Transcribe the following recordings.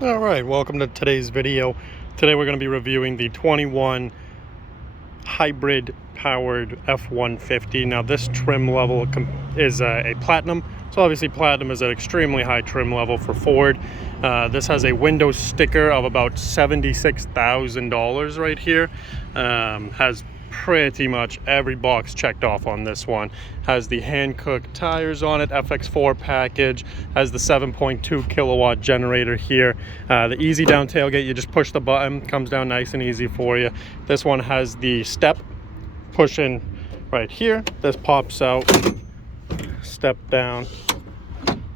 All right, welcome to today's video. Today we're going to be reviewing the 21 hybrid powered F-150. Now this trim level is a Platinum, so obviously Platinum is an extremely high trim level for Ford. This has a window sticker of about $76,000 right here. Has pretty much every box checked off on this one. Has the hand-cooked tires on it, FX4 package, has the 7.2 kilowatt generator here. The easy down tailgate, you just push the button, comes down nice and easy for you. This one has the step push in right here. This pops out, step down,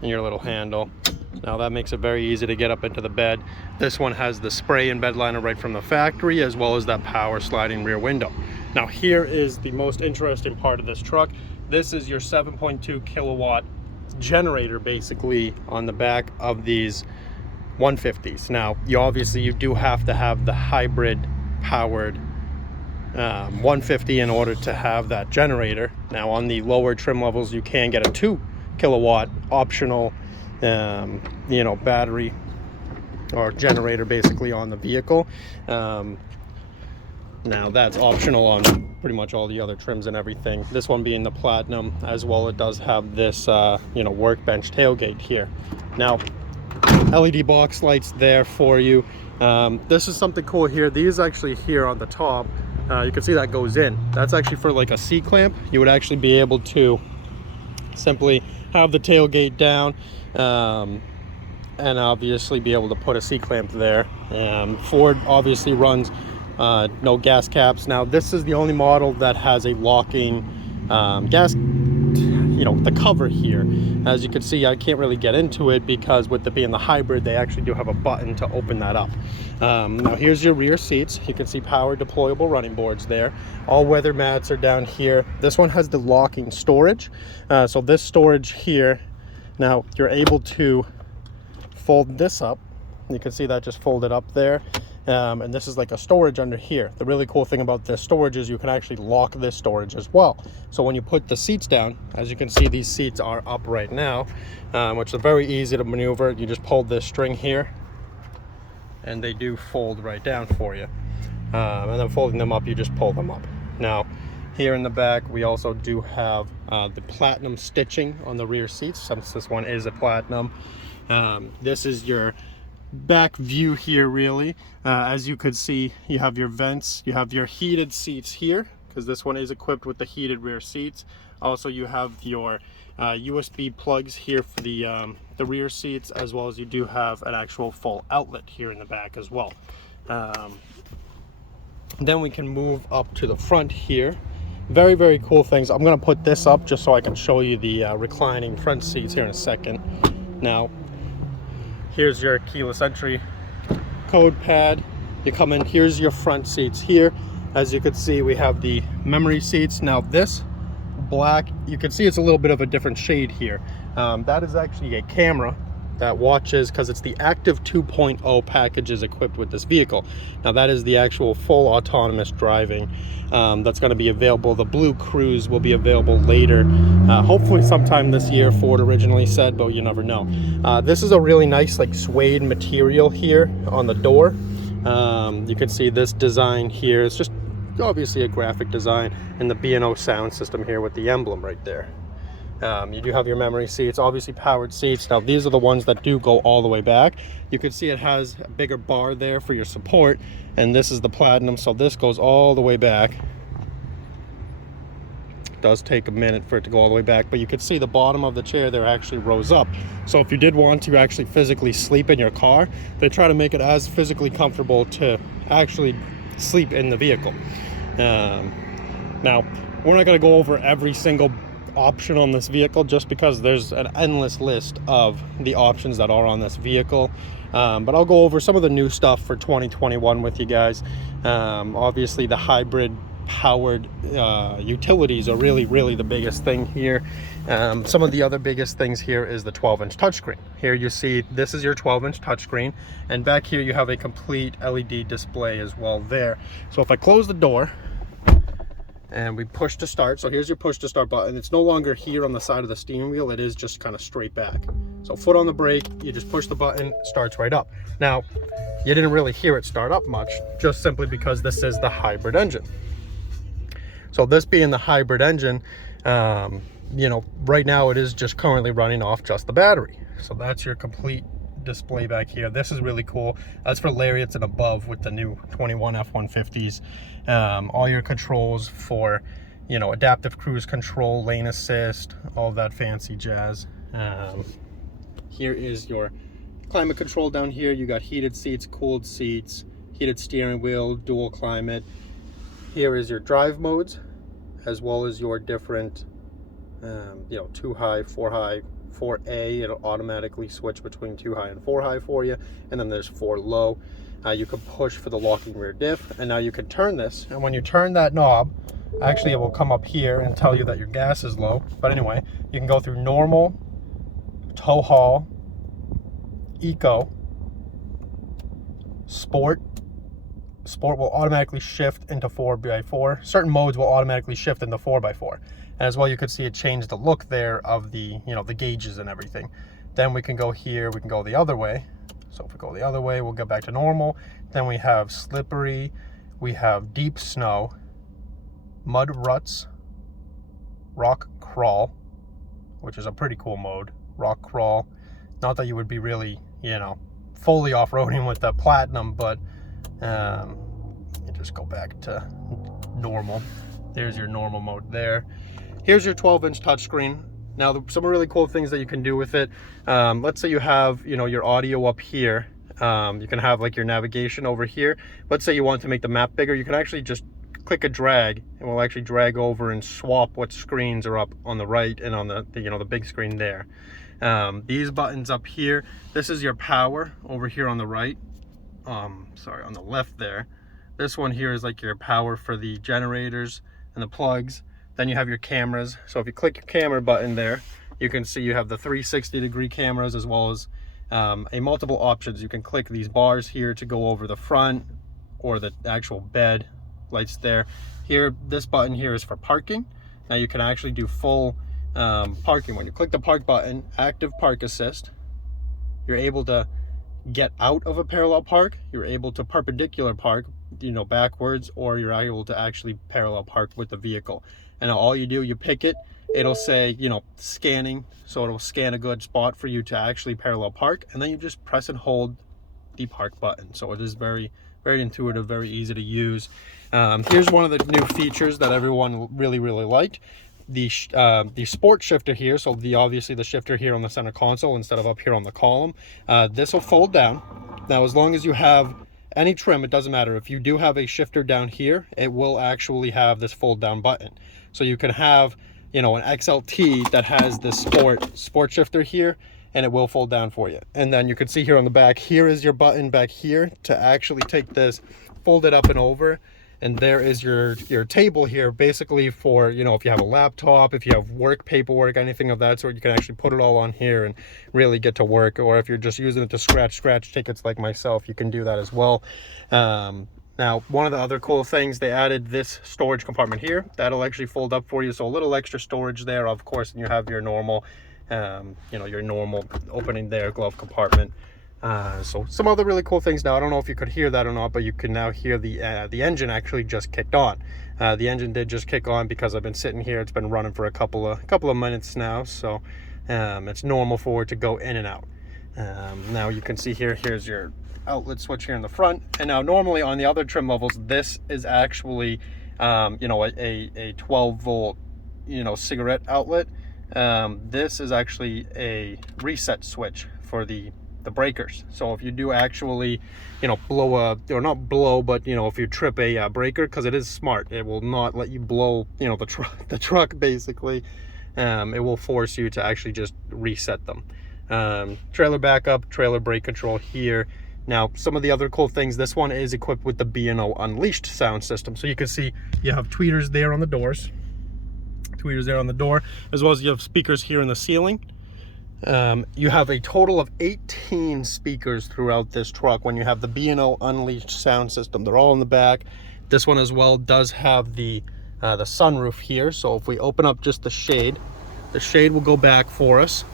and your little handle. Now that makes it very easy to get up into the bed. This one has the spray and bed liner right from the factory, as well as that power sliding rear window. Now here is the most interesting part of this truck. This is your 7.2 kilowatt generator basically on the back of these 150s. Now you do have to have the hybrid powered 150 in order to have that generator. Now on the lower trim levels you can get a 2 kilowatt optional battery or generator basically on the vehicle. Now that's optional on pretty much all the other trims and everything. This one being the Platinum, as well it does have this workbench tailgate here. Now LED box lights there for you. This is something cool here. These actually here on the top, you can see that goes in. That's actually for like a C-clamp. You would actually be able to simply have the tailgate down and obviously be able to put a C-clamp there. Ford obviously runs no gas caps. Now this is the only model that has a locking gas, the cover here. As you can see, I can't really get into it because with it being the hybrid, they actually do have a button to open that up. Now here's your rear seats. You can see power deployable running boards there. All weather mats are down here. This one has the locking storage. So this storage here, now you're able to fold this up. You can see that just folded up there. And this is like a storage under here. The really cool thing about this storage is you can actually lock this storage as well. So when you put the seats down, as you can see, these seats are up right now, which are very easy to maneuver. You just pull this string here and they do fold right down for you. And then folding them up, you just pull them up. Now here in the back, we also do have the Platinum stitching on the rear seats, since this one is a Platinum. This is your back view here really. As you could see, you have your vents, you have your heated seats here, because this one is equipped with the heated rear seats. Also you have your USB plugs here for the rear seats, as well as you do have an actual full outlet here in the back as well. Then we can move up to the front here. Very, very cool things. I'm going to put this up just so I can show you the reclining front seats here in a second. Now here's your keyless entry code pad. You come in, here's your front seats here. As you can see, we have the memory seats. Now this black, you can see it's a little bit of a different shade here. That is actually a camera that watches, because it's the Active 2.0 package is equipped with this vehicle. Now that is the actual full autonomous driving that's going to be available. The Blue Cruise will be available later, hopefully sometime this year, Ford originally said, but you never know. This is a really nice like suede material here on the door. You can see this design here. It's just obviously a graphic design, and the B&O sound system here with the emblem right there. You do have your memory seats, obviously powered seats. Now these are the ones that do go all the way back. You can see it has a bigger bar there for your support, and this is the Platinum, so this goes all the way back. It does take a minute for it to go all the way back, but you can see the bottom of the chair there actually rose up. So if you did want to actually physically sleep in your car, they try to make it as physically comfortable to actually sleep in the vehicle. Now we're not going to go over every single option on this vehicle, just because there's an endless list of the options that are on this vehicle, but I'll go over some of the new stuff for 2021 with you guys. Obviously the hybrid powered utilities are really the biggest thing here. Some of the other biggest things here is the 12-inch touchscreen. Here you see this is your 12-inch touchscreen, and back here you have a complete LED display as well there. So if I close the door, and we push to start. So here's your push to start button. It's no longer here on the side of the steering wheel. It is just kind of straight back. So foot on the brake, you just push the button, it starts right up. Now, you didn't really hear it start up much, just simply because this is the hybrid engine. So this being the hybrid engine, you know, right now it is just currently running off just the battery. So that's your complete display back here. This is really cool. That's for lariats and above with the new 21 F-150s. All your controls for, you know, adaptive cruise control, lane assist, all that fancy jazz. Here is your climate control down here. You got heated seats, cooled seats, heated steering wheel, dual climate. Here is your drive modes, as well as your different, you know, 2 high, 4 high, 4A. It'll automatically switch between 2 high and 4 high for you. And then there's 4 low. You can push for the locking rear diff. And now you can turn this. And when you turn that knob, actually it will come up here and tell you that your gas is low. But anyway, you can go through normal, tow haul, eco, sport. Sport will automatically shift into 4x4. Certain modes will automatically shift into 4x4. And as well, you could see it changed the look there of the, you know, the gauges and everything. Then we can go here, we can go the other way. So if we go the other way, we'll go back to normal. Then we have slippery, we have deep snow, mud ruts, rock crawl, which is a pretty cool mode. Rock crawl. Not that you would be really, you know, fully off-roading with the Platinum, but you just go back to normal. There's your normal mode there. Here's your 12-inch touchscreen. Now, some really cool things that you can do with it. Let's say you have, you know, your audio up here. You can have like your navigation over here. Let's say you want to make the map bigger. You can actually just click a drag, and we'll actually drag over and swap what screens are up on the right and on the you know, the big screen there. These buttons up here, this is your power over here on the right. Sorry, on the left there. This one here is like your power for the generators and the plugs. Then you have your cameras. So if you click your camera button there, you can see you have the 360-degree cameras, as well as a multiple options. You can click these bars here to go over the front or the actual bed lights there. Here, this button here is for parking. Now you can actually do full parking. When you click the park button, active park assist, you're able to get out of a parallel park, you're able to perpendicular park, you know, backwards, or you're able to actually parallel park with the vehicle. And all you do, you pick it, it'll say, you know, scanning, so it'll scan a good spot for you to actually parallel park, and then you just press and hold the park button. So it is very, very intuitive, very easy to use. Here's one of the new features that everyone really liked. The sport shifter here, so obviously the shifter here on the center console instead of up here on the column. This will fold down. Now, as long as you have any trim, it doesn't matter. If you do have a shifter down here, it will actually have this fold down button. So you can have, you know, an XLT that has this sport shifter here, and it will fold down for you. And then you can see here on the back, here is your button back here to actually take this, fold it up and over. And there is your table here, basically for, you know, if you have a laptop, if you have work paperwork, anything of that sort, you can actually put it all on here and really get to work. Or if you're just using it to scratch tickets like myself, you can do that as well. Now, one of the other cool things, they added this storage compartment here. That'll actually fold up for you, so a little extra storage there, of course, and you have your normal, you know, your normal opening there, glove compartment. So some other really cool things. Now, I don't know if you could hear that or not, but you can now hear the engine actually just kicked on. The engine did just kick on because I've been sitting here. It's been running for a couple of minutes now, so it's normal for it to go in and out. Now you can see here's your outlet switch here in the front. And now normally on the other trim levels, this is actually you know, a 12 volt, you know, cigarette outlet. This is actually a reset switch for the breakers. So if you do actually, you know, or not blow, but, you know, if you trip a breaker, because it is smart, it will not let you blow, you know, the truck basically. It will force you to actually just reset them. Trailer backup, trailer brake control here. Now, some of the other cool things, this one is equipped with the B&O Unleashed sound system. So you can see you have tweeters there on the doors, as well as you have speakers here in the ceiling. You have a total of 18 speakers throughout this truck when you have the B&O Unleashed sound system. They're all in the back. This one as well does have the the sunroof here. So if we open up just the shade will go back for us.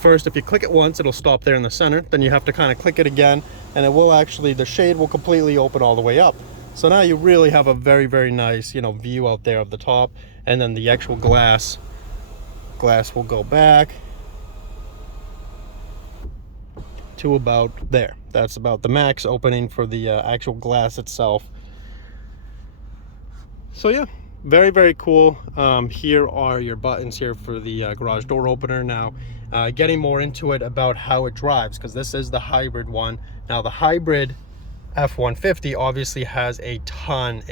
First, if you click it once, it'll stop there in the center. Then you have to kind of click it again, and it will actually, the shade will completely open all the way up. So now you really have a very, very nice, you know, view out there of the top. And then the actual glass will go back to about there. That's about the max opening for the actual glass itself. So yeah, very, very cool. Here are your buttons here for the garage door opener. Now, getting more into it about how it drives, because this is the hybrid one. Now, the hybrid F-150 obviously has a ton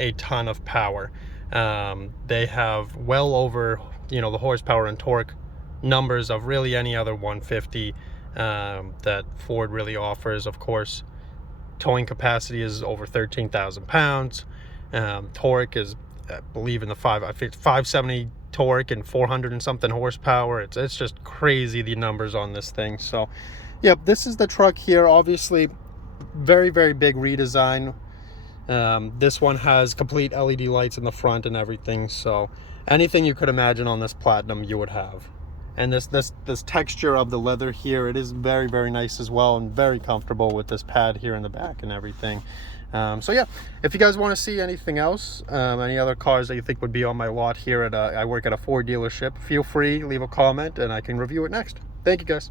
of power. They have well over, you know, the horsepower and torque numbers of really any other 150 that Ford really offers. Of course, towing capacity is over 13,000 pounds. Torque is, I believe, in the 570 torque and 400 and something horsepower. It's just crazy, the numbers on this thing. So yep, this is the truck here. Obviously very, very big redesign. This one has complete LED lights in the front and everything, so anything you could imagine on this Platinum you would have. And this texture of the leather here, it is very, very nice as well, and very comfortable with this pad here in the back and everything. So yeah, if you guys want to see anything else, any other cars that you think would be on my lot here at I work at a Ford dealership, feel free, leave a comment and I can review it next. Thank you guys.